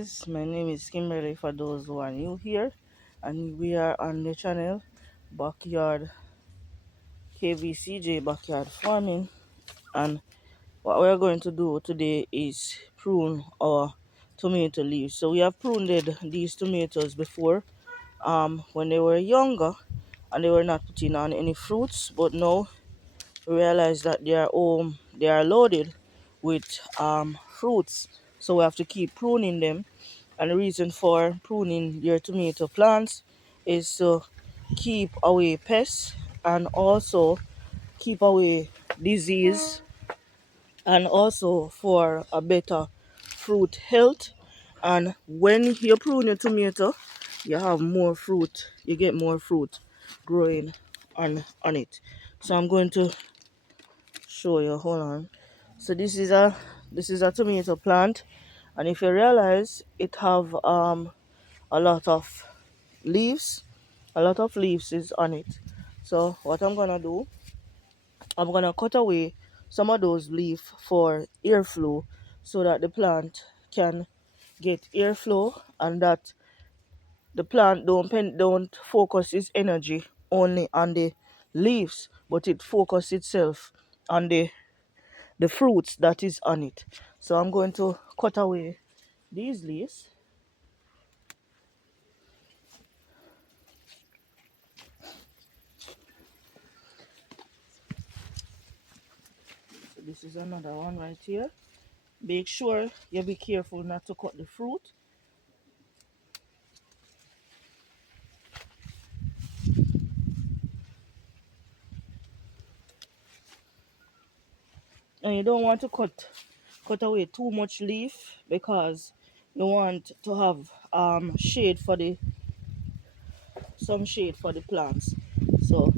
guys, my name is Kimberly for those who are new here, and we are on the channel Backyard KVCJ Backyard Farming. And what we're going to do today is prune our tomato leaves. So we have pruned these tomatoes before when they were younger and they were not putting on any fruits, but now we realize that they are loaded with fruits, so we have to keep pruning them. And the reason for pruning your tomato plants is to keep away pests and also keep away disease, and also for a better fruit health. And when you prune your tomato, you have more fruit, you get more fruit growing on it. So I'm going to show you, hold on. So this is a tomato plant, and if you realize it have a lot of leaves, is on it. So what I'm gonna do, I'm gonna cut away some of those leaves for airflow, so that the plant can get airflow, and that the plant don't focus its energy only on the leaves, but it focus itself on the fruits that is on it. So I'm going to cut away these leaves. So this is another one right here. Make sure you be careful not to cut the fruit. And you don't want to cut away too much leaf, because you want to have shade for the some shade for the plants. So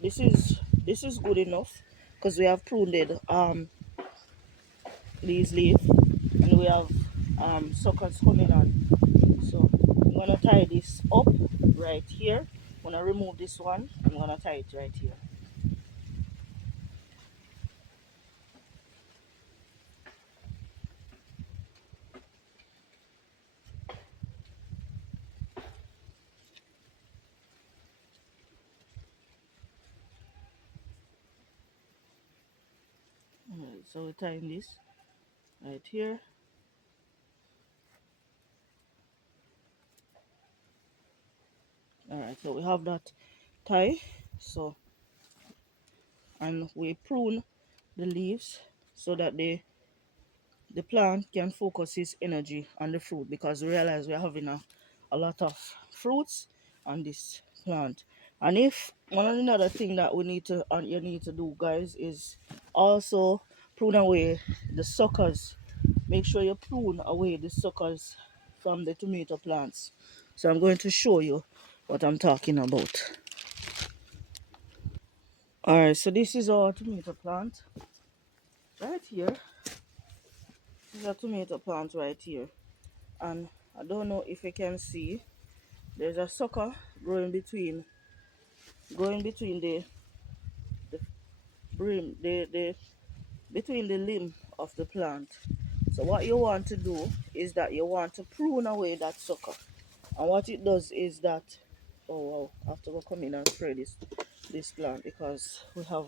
this is good enough, because we have pruned these leaves, and we have suckers coming on. So I'm gonna tie this up right here. I'm gonna remove this one. I'm gonna tie it right here. Alright, so we're tying this right here. Alright, so we have that tie. So, and we prune the leaves so that the plant can focus its energy on the fruit, because we realize we're having a lot of fruits on this plant. And if one another thing that we need to you need to do, guys, is also prune away the suckers. Make sure you prune away the suckers from the tomato plants. So I'm going to show you what I'm talking about. Alright, so this is our tomato plant right here. This is a tomato plant right here. And I don't know if you can see, there's a sucker growing between the brim, the between the limb of the plant. So what you want to do is that you want to prune away that sucker. And what it does is that, oh wow, I have to go come in and spray this plant because we have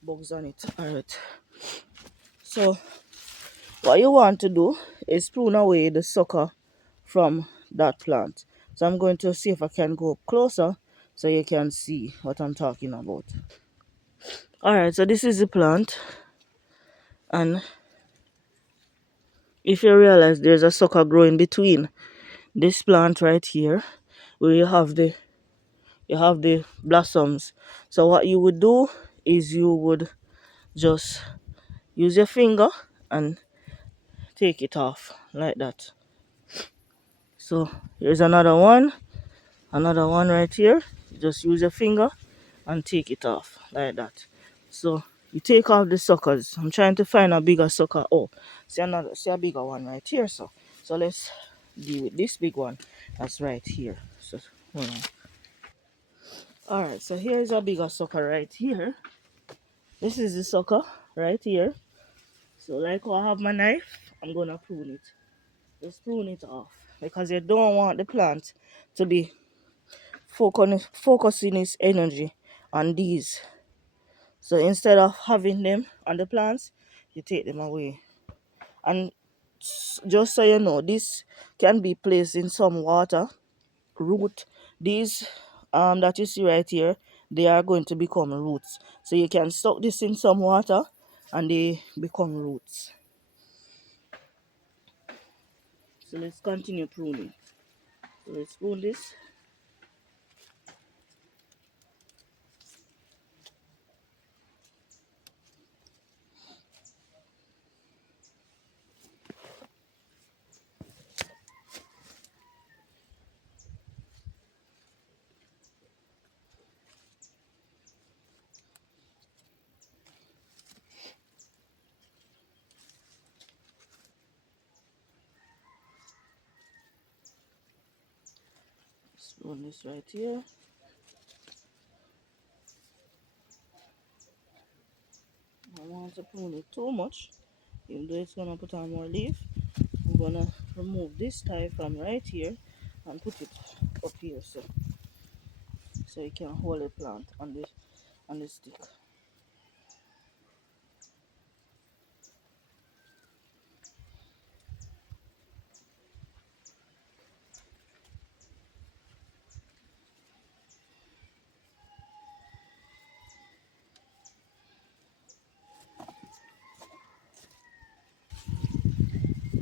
bugs on it. Alright. So what you want to do is prune away the sucker from that plant. So I'm going to see if I can go closer so you can see what I'm talking about. Alright, so this is the plant, and if you realize there's a sucker growing between this plant right here, where you have the blossoms. So what you would do is you would just use your finger and take it off like that. So here's another one right here. Just use your finger and take it off like that. So you take off the suckers. I'm trying to find a bigger sucker. Oh, see a bigger one right here. So let's deal with this big one that's right here. So hold on. Alright, so here's a bigger sucker right here. This is the sucker right here. So like how I have my knife, I'm gonna prune it. Just prune it off because you don't want the plant to be focusing its energy on these. So instead of having them on the plants, you take them away. And just so you know, this can be placed in some water. Root these that you see right here, they are going to become roots. So you can soak this in some water and they become roots. So let's continue pruning. So let's prune this. Let's prune this right here. I don't want to prune it too much, even though it's gonna put on more leaf. I'm gonna remove this tie from right here and put it up here so you can hold the plant on the stick.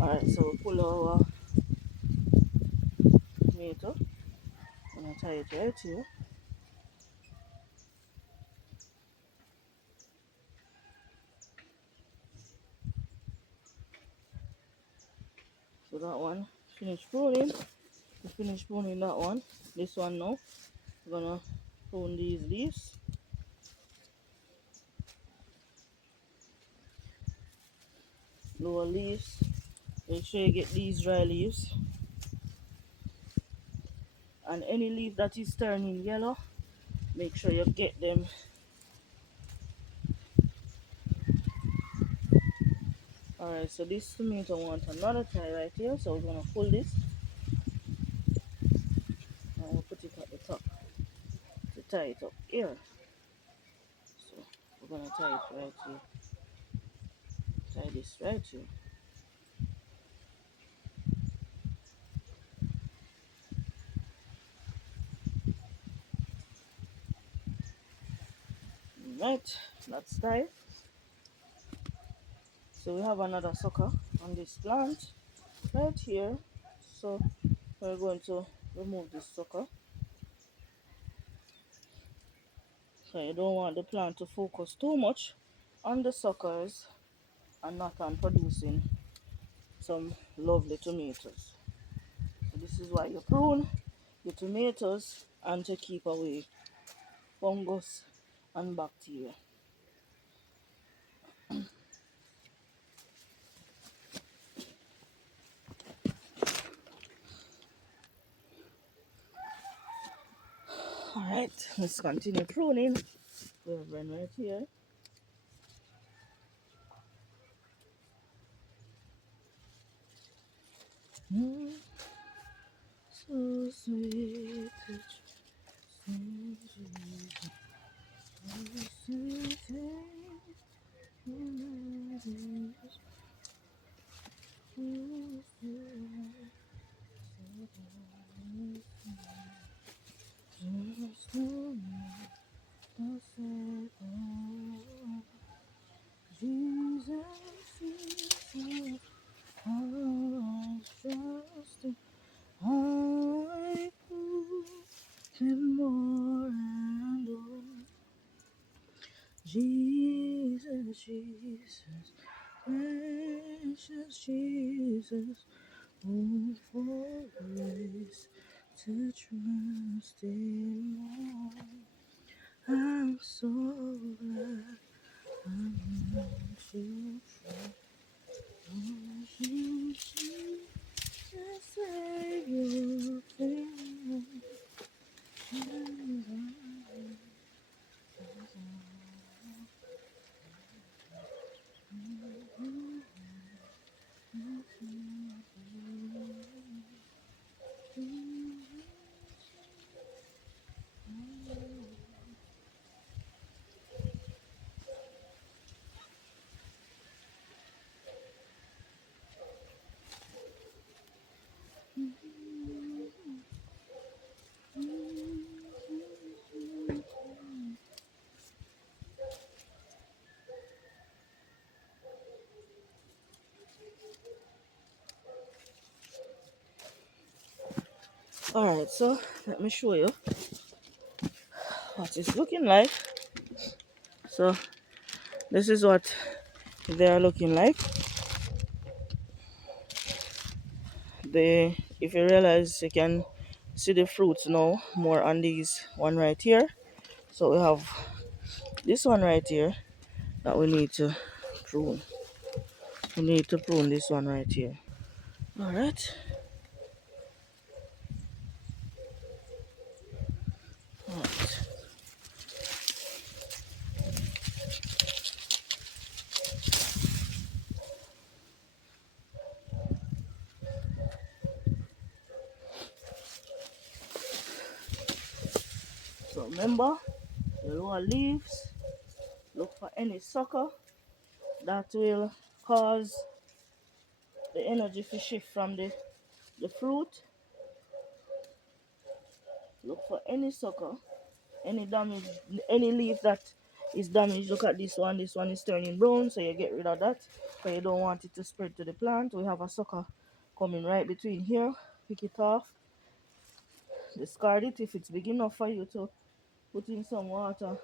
Alright, so we pull our tomato. I'm gonna tie it right here. So that one finish pruning. We finish pruning that one. This one now, we're gonna prune these leaves. Lower leaves. Make sure you get these dry leaves. And any leaf that is turning yellow, make sure you get them. Alright, so this tomato wants another tie right here, so we're gonna pull this and we'll put it at the top to tie it up here. So we're gonna tie it right here. Tie this right here. Right, that's tied. So we have another sucker on this plant right here. So we're going to remove this sucker. So you don't want the plant to focus too much on the suckers and not on producing some lovely tomatoes. So this is why you prune your tomatoes and to keep away fungus and bacteria. Alright, let's continue pruning. We have one right here. So sweet, Jesus, Jesus, I trust him. I put him more and more. Jesus, Jesus, precious Jesus, oh, for grace to trust in more. I'm so glad I'm not too far. You, Jesus, Savior, King. Alright, so let me show you what it's looking like. So this is what they are looking like. If you realize, you can see the fruits now more on these one right here. So we have this one right here that we need to prune. We need to prune this one right here. Alright. Alright. So remember, the lower leaves, look for any sucker that will cause the energy to shift from the fruit. Look for any sucker, any damage, any leaf that is damaged. Look at this one is turning brown, so you get rid of that, because you don't want it to spread to the plant. We have a sucker coming right between here. Pick it off, discard it. If it's big enough for you to put in some water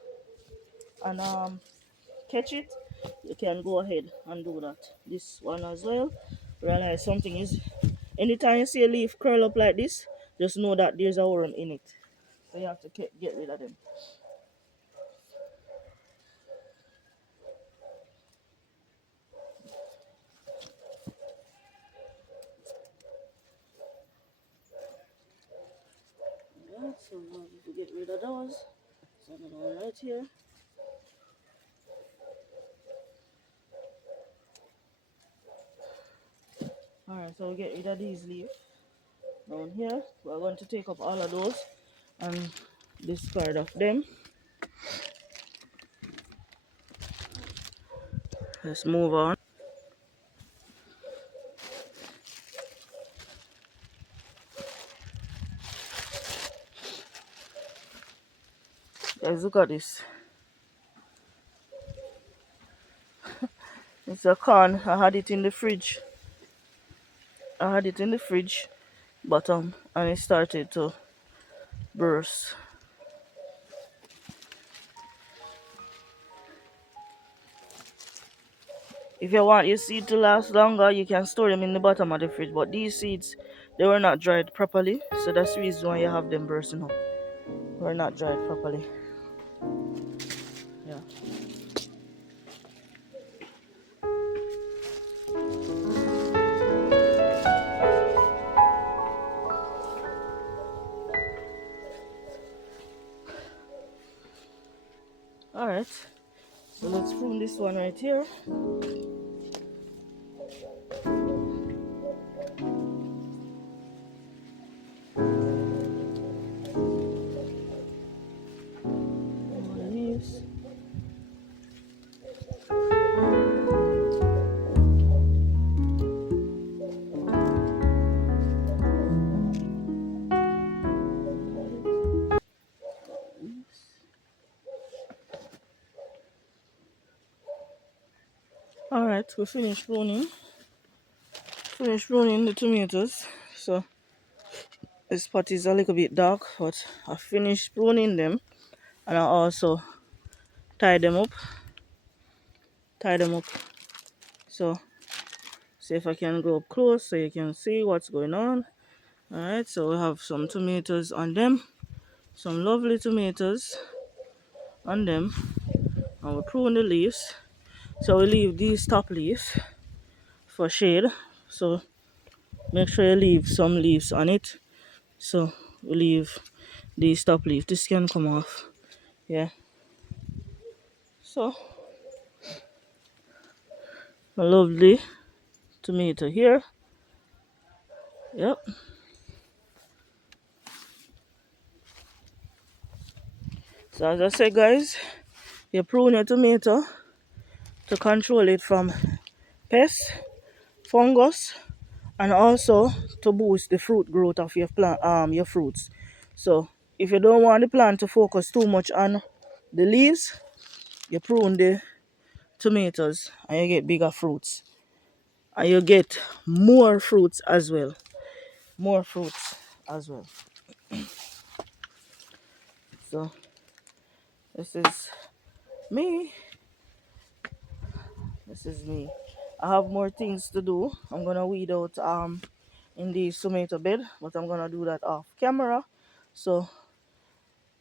and catch it, you can go ahead and do that. This one as well, realize something is, anytime you see a leaf curl up like this, just know that there's a worm in it, so you have to get rid of them. Yeah, so now we get rid of those. So another one right here. Alright, so we get rid of these leaves down here. We're going to take up all of those and discard of them. Let's move on. Guys, look at this. It's a corn. I had it in the fridge. Bottom, and it started to burst. If you want your seed to last longer, you can store them in the bottom of the fridge. But these seeds, they were not dried properly, so that's the reason why you have them bursting up. They were not dried properly. Yeah. Alright, so let's prune this one right here. Leaves. Alright, we finished pruning. The tomatoes. So this pot is a little bit dark, but I finished pruning them, and I also tie them up. So see if I can go up close so you can see what's going on. Alright, so we have some tomatoes on them, some lovely tomatoes on them, and we prune the leaves. So we leave these top leaves for shade, so make sure you leave some leaves on it. So we leave these top leaves. This can come off, yeah. So a lovely tomato here. Yep. So as I said, guys, you prune your tomato to control it from pests, fungus, and also to boost the fruit growth of your plant, your fruits. So if you don't want the plant to focus too much on the leaves, you prune the tomatoes and you get bigger fruits, and you get more fruits as well. So this is me. This is me. I have more things to do. I'm gonna weed out in the tomato bed, but I'm gonna do that off camera. So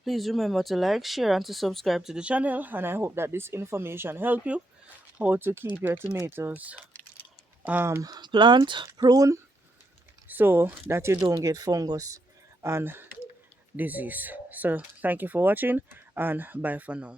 please remember to like, share, and to subscribe to the channel. And I hope that this information help you how to keep your tomatoes plant prune so that you don't get fungus and disease. So thank you for watching, and bye for now.